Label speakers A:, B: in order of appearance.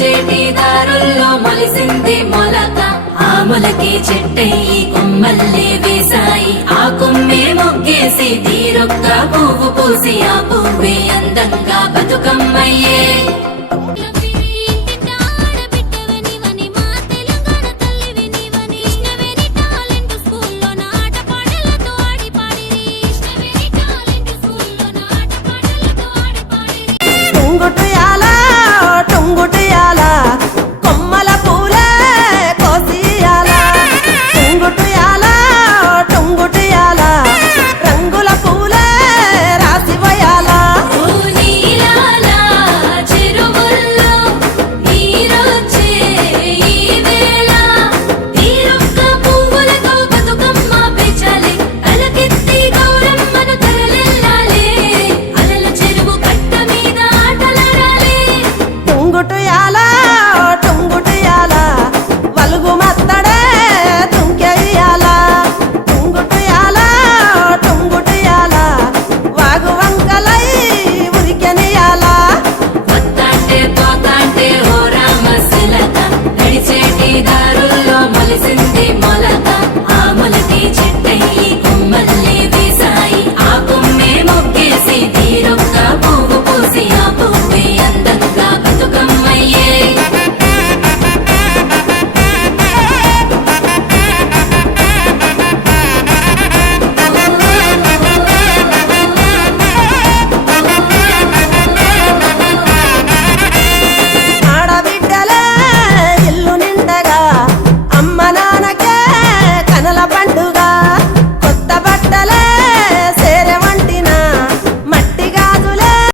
A: చేతిదారుల్లో మలిసింది మొలక. ఆ మొలకే చెట్టయి కొమ్మల్లే వేశాయి. ఆ కొమ్మే మొగ్గేసి తీరొక్క పువ్వు పూసి ఆ పువ్వే అందంగా బతుకమ్మయ్యే.